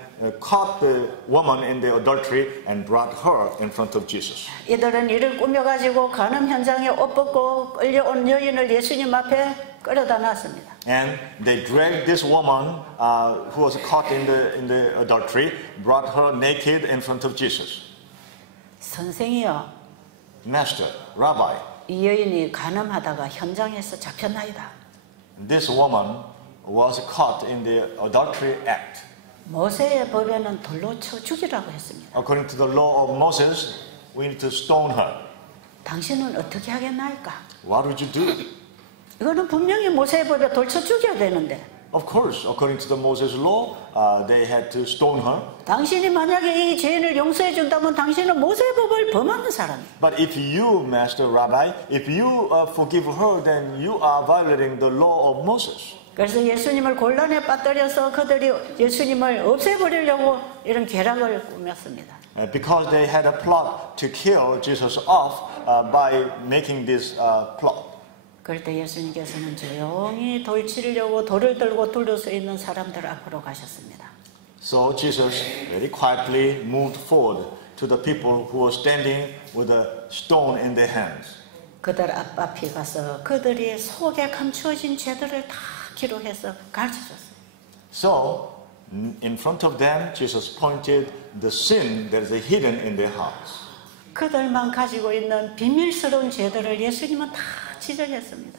caught the woman in the adultery and brought her in front of Jesus. 이들은 이를 꾸며가지고 간음 현장에 옷 벗고 끌려온 여인을 예수님 앞에 끌어다 놨습니다. And they dragged this woman who was caught in the adultery, brought her naked in front of Jesus. 선생이여, Master, Rabbi, 이 여인이 간음하다가 현장에서 잡혔나이다. this woman was caught in the adultery act. 모세의 법에는 돌로 쳐 죽이라고 했습니다. According to the law of Moses, we need to stone her. 당신은 어떻게 하겠나이까? What would you do? 이거는 분명히 모세의 법에 돌 쳐 죽여야 되는데 Of course, according to the Moses law, they had to stone her. 당신이 만약에 이 죄인을 용서해 준다면 당신은 모세의 법을 범하는 사람이에요. But if you, Master Rabbi, if you forgive her, then you are violating the law of Moses. 그래서 예수님을 곤란에 빠뜨려서 그들이 예수님을 없애버리려고 이런 계략을 꾸몄습니다. Because they had a plot to kill Jesus off by making this plot. 그럴 때 예수님께서는 조용히 돌 치려고 돌을 들고 둘러서 있는 사람들 앞으로 가셨습니다. So Jesus very quietly moved forward to the people who were standing with a stone in their hands. 그들 앞에 가서 그들이 속에 감추어진 죄들을 다 기록해서 가르쳐줬어요. So in front of them, Jesus pointed the sin that is hidden in their hearts. 그들만 가지고 있는 비밀스러운 죄들을 예수님은 다 지적했습니다.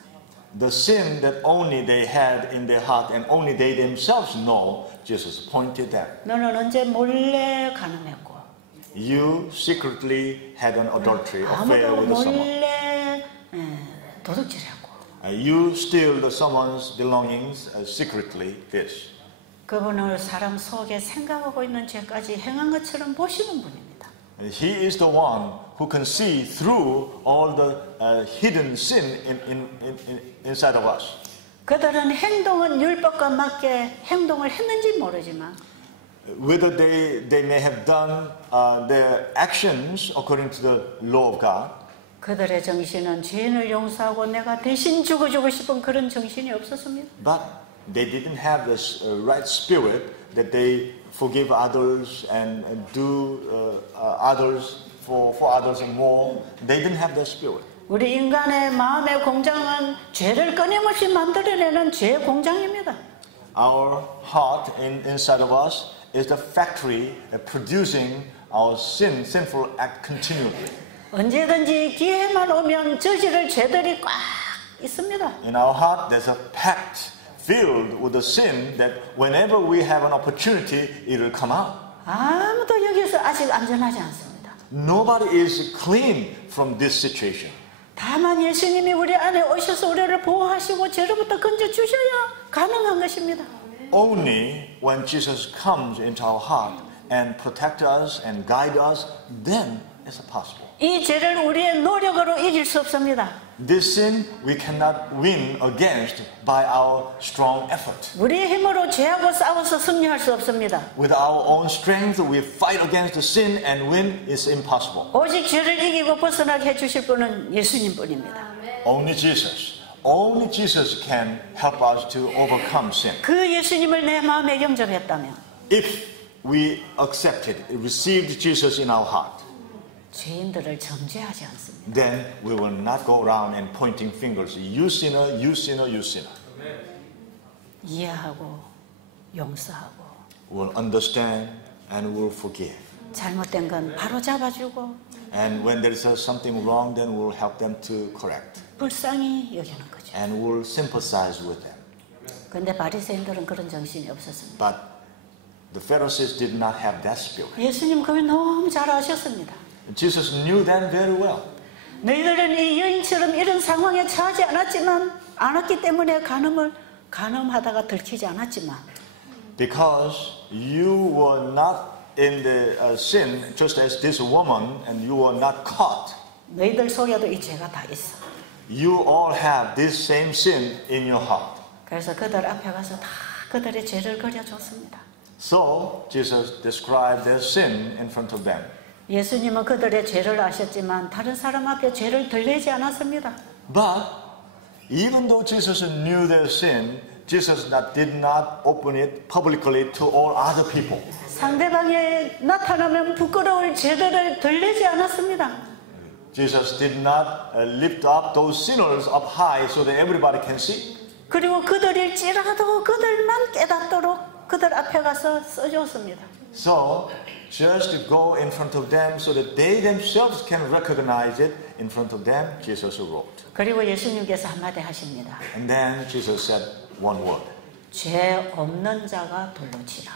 The sin that only they had in their heart and only they themselves know, Jesus pointed that. 너는 언제 몰래 간음했고 You secretly had an adultery affair 아무도 with someone. 몰래 도둑질했고 You steal someone's belongings secretly. This. 그분을 사람 속에 생각하고 있는 죄까지 행한 것처럼 보시는 분입니다. He is the one who can see through all the hidden sin inside of us. 그들은 행동은 율법과 맞게 행동을 했는지 모르지만 Whether they may have done their actions according to the law of God, 그들의 정신은 죄인을 용서하고 내가 대신 죽어주고 싶은 그런 정신이 없었습니다. but they didn't have this right spirit that they forgive others and do others for others and more. They didn't have that spirit. 우리 인간의 마음의 공장은 죄를 끊임없이 만들어내는 죄 공장입니다. Our heart inside of us is the factory producing our sinful act continually. 언제든지 기회만 오면 저지를 죄들이 꽉 있습니다. In our heart, there's a pact filled with the sin that whenever we have an opportunity, it will come out. 아무도 여기서 아직 안전하지 않습니다. Nobody is clean from this situation. 다만 예수님이 우리 안에 오셔서 우리를 보호하시고 죄로부터 건져주셔야 가능한 것입니다. Only when Jesus comes into our heart and protect us and guide us, then it's possible. 이 죄를 우리의 노력으로 이길 수 없습니다. This sin we cannot win against by our strong effort. 우리의 힘으로 죄하고 싸워서 승리할 수 없습니다. With our own strength, we fight against the sin and win is impossible. 오직 죄를 이기고 벗어나게 해주실 분은 예수님뿐입니다. Only Jesus can help us to overcome sin. 그 예수님을 내 마음에 영접했다면 If we accepted, received Jesus in our heart, 죄인들을 정죄하지 않습니다. then we will not go around and pointing fingers. You sinner, you sinner, you sinner. 이해하고 용서하고 will understand, and will forgive. 잘못된 건 바로 잡아주고 And when there is something wrong, then we'll help them to correct. 불쌍히 여기는 거죠. And we'll sympathize with them. 그런데 바리새인들은 그런 정신이 없었습니다. But the Pharisees did not have that spirit. 예수님 그걸 너무 잘 아셨습니다. Jesus knew them very well. 너희들은 이 여인처럼 이런 상황에 처하지 않았기 때문에 간음하다가 들키지 않았지만 Because you were not in the sin, just as this woman, and you were not caught. 너희들 속에도 이 죄가 다 있어. You all have this same sin in your heart. 그래서 그들 앞에 가서 다 그들의 죄를 그려줬습니다. So Jesus described their sin in front of them. 예수님은 그들의 죄를 아셨지만 다른 사람 앞에 죄를 들리지 않았습니다. But even though Jesus knew their sin, Jesus did not open it publicly to all other people. 상대방에 나타나면 부끄러울 죄들을 들리지 않았습니다. Jesus did not lift up those sinners up high so that everybody can see. 그리고 그들일지라도 그들만 깨닫도록 그들 앞에 가서 써줬습니다. So just to go in front of them so that they themselves can recognize it in front of them, Jesus wrote. 그리고 예수님께서 한마디 하십니다. And then Jesus said one word. 죄 없는 자가 돌로 치라.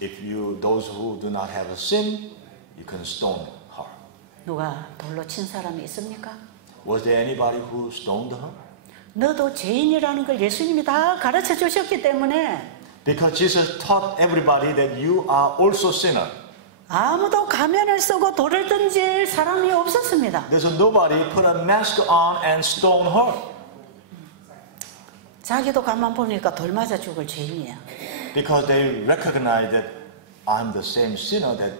If those who do not have a sin, you can stone her. 누가 돌로 친 사람이 있습니까? Was there anybody who stoned her? 너도 죄인이라는 걸 예수님이 다 가르쳐 주셨기 때문에 Because Jesus taught everybody that you are also sinner. 아무도 가면을 쓰고 돌을 던질 사람이 없었습니다. There's nobody put a mask on and stone her. 자기도 가만 보니까 돌 맞아 죽을 죄인이야. Because they recognize that I'm the same sinner that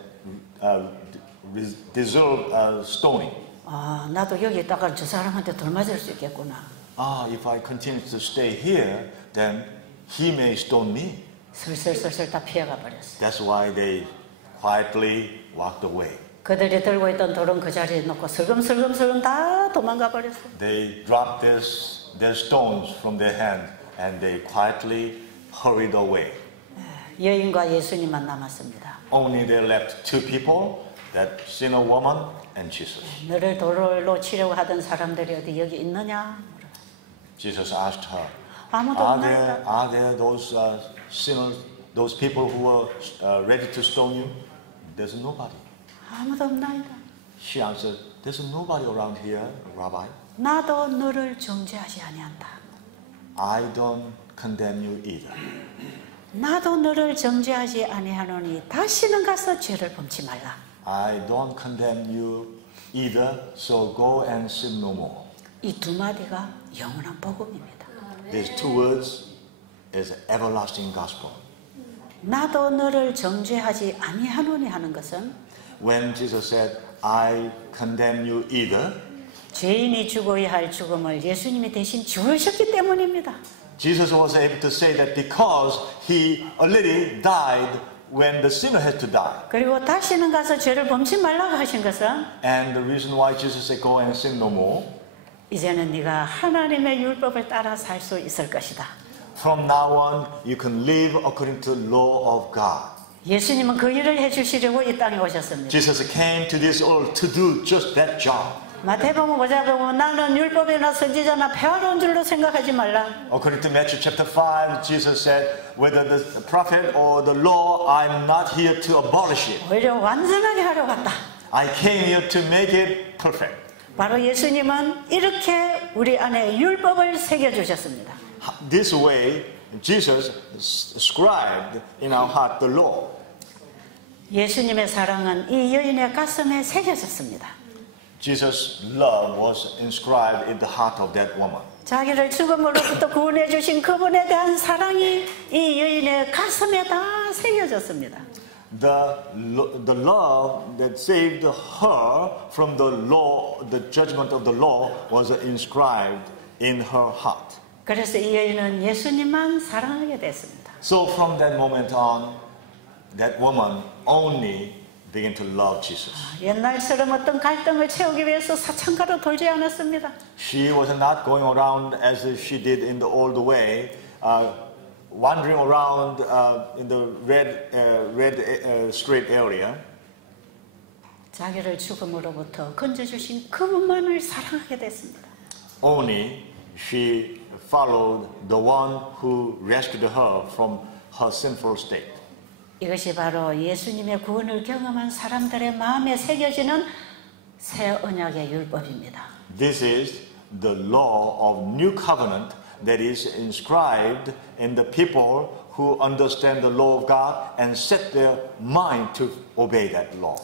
deserve stoning. 아, 나도 여기 있다가 저 사람한테 돌 맞을 수 있겠구나. If I continue to stay here, then he may stone me. 슬슬 다 피해가 버렸어. That's why they quietly walked away. 그들이 들고 있던 돌은 그 자리에 놓고 슬금슬금 다 도망가 버렸어. They dropped their stones from their hand and they quietly hurried away. 여인과 예수님만 남았습니다. Only there left two people, that sinner woman and Jesus. 너를 돌로 치려고 하던 사람들이 어디 여기 있느냐? Jesus asked her, 아무도 없나이다. are there those sinners, those people who were ready to stone you? There's nobody. 아무도 없나이다. She answered, there's nobody around here, Rabbi. 나도 너를 정죄하지 아니한다. I don't condemn you either. 나도 너를 정죄하지 아니하노니 다시는 가서 죄를 범치 말라. I don't condemn you either, so go and sin no more. 이 두 마디가 영원한 복음입니다. These two words is everlasting gospel. 나도 너를 정죄하지 아니하노니 하는 것은 When Jesus said, I condemn you either, 죄인이 죽어야 할 죽음을 예수님이 대신 죽으셨기 때문입니다. Jesus was able to say that because he already died when the sinner had to die. 그리고 다시는 가서 죄를 범치 말라고 하신 것은 And the reason why Jesus said, go and sin no more, 이제는 네가 하나님의 율법을 따라 살 수 있을 것이다. from now on you can live according to the law of God. 예수님은 그 일을 해주시려고 이 땅에 오셨습니다. Jesus came to this earth to do just that job. 마태복음 5장 보면 나는 율법이나 선지자나 배워온 줄로 생각하지 말라. According to Matthew chapter 5, Jesus said, whether the prophet or the law, I'm not here to abolish it. 오히려 완전하게 하려 왔다. I came here to make it perfect. 바로 예수님은 이렇게 우리 안에 율법을 새겨주셨습니다. This way, Jesus scribed in our heart the law. 예수님의 사랑은 이 여인의 가슴에 새겨졌습니다. Jesus' love was inscribed in the heart of that woman. 자기를 죽음으로부터 구원해 주신 그분에 대한 사랑이 이 여인의 가슴에 다 새겨졌습니다. The love that saved her from the law, the judgment of the law, was inscribed in her heart. 그래서 이 여인은 예수님만 사랑하게 됐습니다. So from that moment on, that woman only began to love Jesus. 옛날처럼 어떤 갈등을 채우기 위해서 사창가로 돌지 않았습니다. She was not going around as she did in the old way, wandering around in the red street area, 자기를 죽음으로부터 건져주신 그분만을 사랑하게 됐습니다. only she followed the one who rescued her from her sinful state. 이것이 바로 예수님의 구원을 경험한 사람들의 마음에 새겨지는 새 언약의 율법입니다. This is the law of new covenant that is inscribed in the people who understand the law of God and set their mind to obey that law.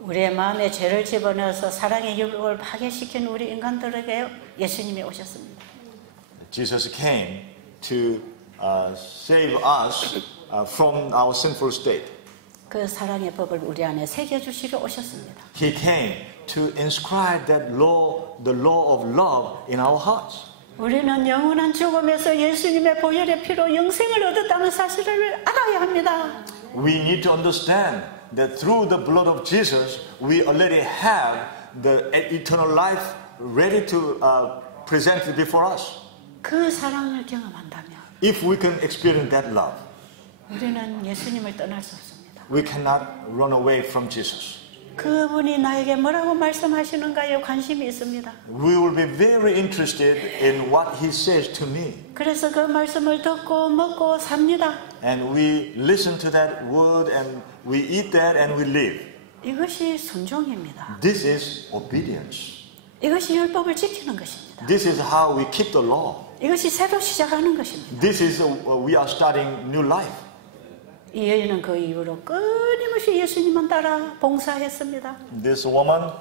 우리의 마음에 죄를 집어넣어서 사랑의 율법을 파괴시킨 우리 인간들에게 예수님이 오셨습니다. Jesus came to save us from our sinful state. 그 사랑의 법을 우리 안에 새겨주시러 오셨습니다. He came to inscribe that law, the law of love in our hearts. 우리는 영원한 죽음에서 예수님의 보혈의 피로 영생을 얻었다는 사실을 알아야 합니다. We need to understand that through the blood of Jesus, we already have the eternal life ready to present before us. 그 사랑을 경험한다면 If we can experience that love, 우리는 예수님을 떠날 수 없습니다. we cannot run away from Jesus. 그분이 나에게 뭐라고 말씀하시는가에 관심이 있습니다. We will be very interested in what He says to me. 그래서 그 말씀을 듣고 먹고 삽니다. And we listen to that word and we eat that and we live. 이것이 순종입니다. This is obedience. 이것이 율법을 지키는 것입니다. This is how we keep the law. 이것이 새로 시작하는 것입니다. This is we are starting new life. 이 여인은 그 이후로 끊임없이 예수님만 따라 봉사했습니다. This woman,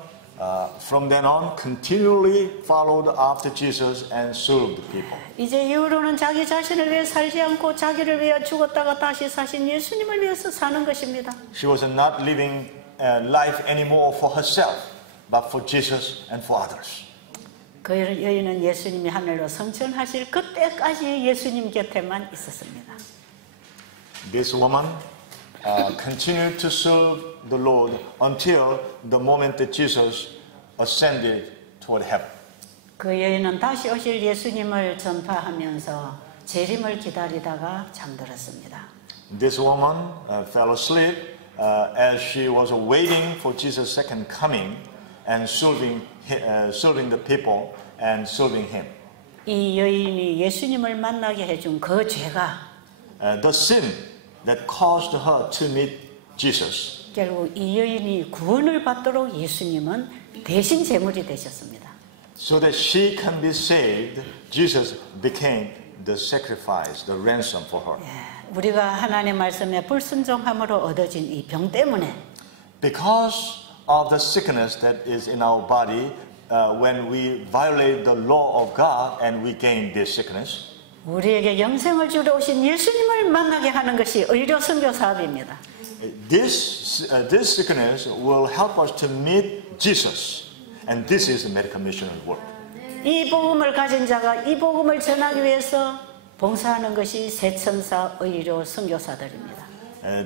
from then on, continually followed after Jesus and served people. 이제 이후로는 자기 자신을 위해 살지 않고 자기를 위해 죽었다가 다시 사신 예수님을 위해서 사는 것입니다. She was not living life anymore for herself, but for Jesus and for others. 그 여인은 예수님이 하늘로 승천하실 그때까지 예수님 곁에만 있었습니다. This woman continued to serve the Lord until the moment that Jesus ascended toward heaven. 그 여인은 다시 오실 예수님을 전파하면서 재림을 기다리다가 잠들었습니다. This woman fell asleep as she was waiting for Jesus' second coming and serving the people and serving Him. 이 여인이 예수님을 만나게 해준 그 죄가 The sin that caused her to meet Jesus. 결국 이 여인이 구원을 받도록 예수님은 대신 제물이 되셨습니다. So that she can be saved, Jesus became the sacrifice, the ransom for her. 우리가 하나님의 말씀에 불순종함으로 얻어진 이 병 때문에 Because of the sickness that is in our body, when we violate the law of God and we gain this sickness, 우리에게 영생을 주러 오신 예수님을 만나게 하는 것이 의료 선교 사업입니다. this sickness will help us to meet Jesus, and this is the medical missionary work. 이 복음을 가진 자가 이 복음을 전하기 위해서 봉사하는 것이 세천사 의료 선교사들입니다.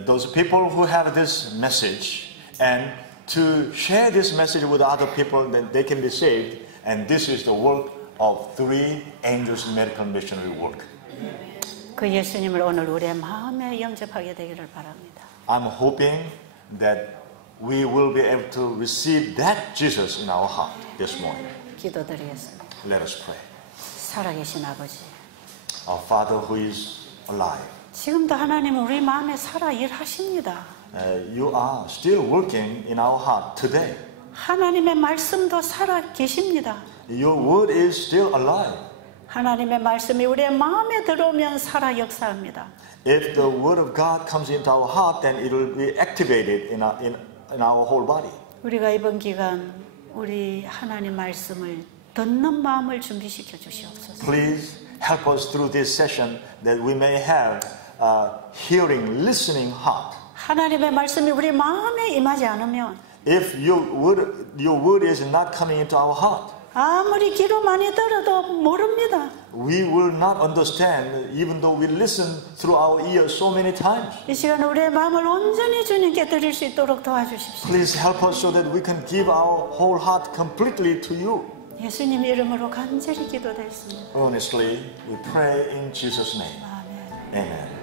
Those people who have this message and to share this message with other people, then they can be saved, and this is the work of three angels medical missionary work. 그 예수님을 오늘 우리의 마음에 영접하게 되기를 바랍니다. I'm hoping that we will be able to receive that Jesus in our heart this morning. 기도드리겠습니다. Let us pray. 살아계신 아버지, Our Father who is alive, 지금도 하나님은 우리 마음에 살아 일하십니다. you are still working in our heart today. 하나님의 말씀도 살아 계십니다. Your word is still alive. 하나님의 말씀이 우리의 마음에 들어오면 살아 역사합니다. If the word of God comes into our heart, then it will be activated in our whole body. 우리가 이번 기간 우리 하나님 말씀을 듣는 마음을 준비시켜 주시옵소서. Please help us through this session that we may have a hearing, listening heart. 하나님의 말씀이 우리 마음에 임하지 않으면 If your word is not coming into our heart, 아무리 귀로 많이 들어도 모릅니다. we will not understand even though we listen through our ears so many times. 이 시간 우리의 마음을 온전히 주님께 드릴 수 있도록 도와주십시오. Please help us so that we can give our whole heart completely to you. 예수님 이름으로 간절히 기도드렸습니다. Earnestly, we pray in Jesus' name. 아멘. Amen.